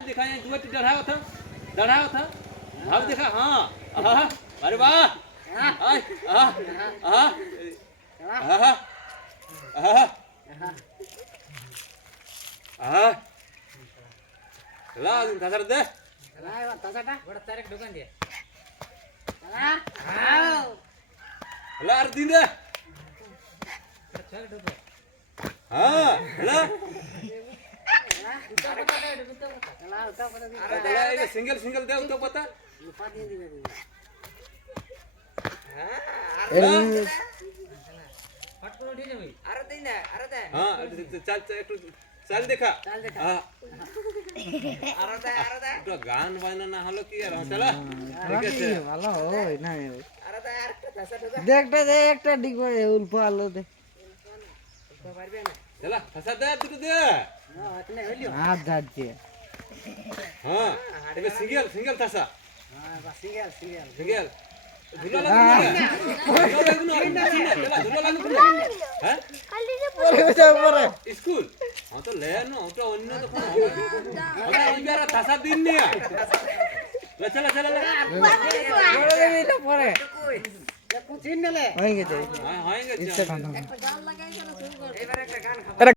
दिखाए दुआ चढ़ाओ था चढ़ाओ था भाव दिखा हाँ आहा अरे वाह आय आहा आहा आहा आहा आहा ला अजून खासर दे ला अर्धी दे हाँ ला अरे त्याला एक सिंगल सिंगल दे तो पता हाँ चल चल एक चल देखा हाँ तो गान बाजना ना हलो की यार हाँ, चला ठीक আছে ভালো ওই না দেখটা দে একটা ডিগ উল্প আলো দে चला फसा दे तू दे हात नाही हल्ली हात झाडचे हां ते सिंगल सिंगल तसा हां बस सिंगल सिंगल सिंगल धुला लागून स्कूल हां तो ले नो तो अन्य तो कोण होता अंगारा तसा दिन नाही चला चला चला হয়ে গেছে। হ্যাঁ,